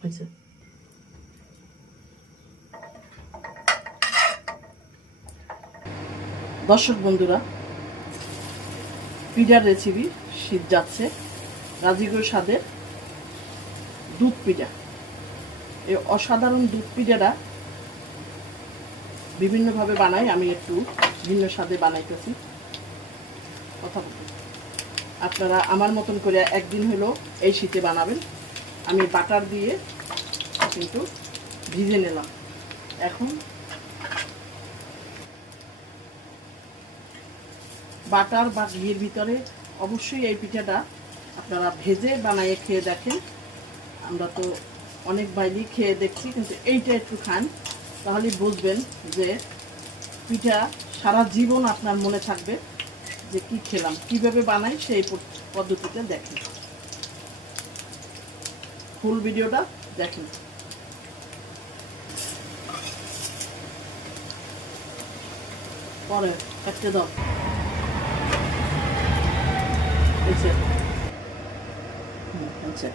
হয়েছে। দর্শক বন্ধুরা, পিঠার রেসিপি শীত যাচ্ছে, রাজিগর স্বাদের দুধ পিঠা। এই অসাধারণ দুধ পিঠাটা বিভিন্নভাবে বানাই, আমি একটু ভিন্ন স্বাদে বানাইতেছি। কথা বলতে আপনারা আমার মতন করে একদিন হলো এই শীতে বানাবেন। আমি বাটার দিয়ে কিন্তু ভিজে নিলাম। এখন বাটার বা ঘির ভিতরে অবশ্যই এই পিঠাটা আপনারা ভেজে বানিয়ে খেয়ে দেখেন। আমরা তো অনেক বাইরে খেয়ে দেখছি, কিন্তু এইটা একটু খান, তাহলে বুঝবেন যে পিঠা সারা জীবন আপনার মনে থাকবে যে কি খেলাম। কিভাবে বানাই সেই পদ্ধতিতে দেখেন, ফুল ভিডিওটা দেখেন। পরে কাটতে দাও। আচ্ছা।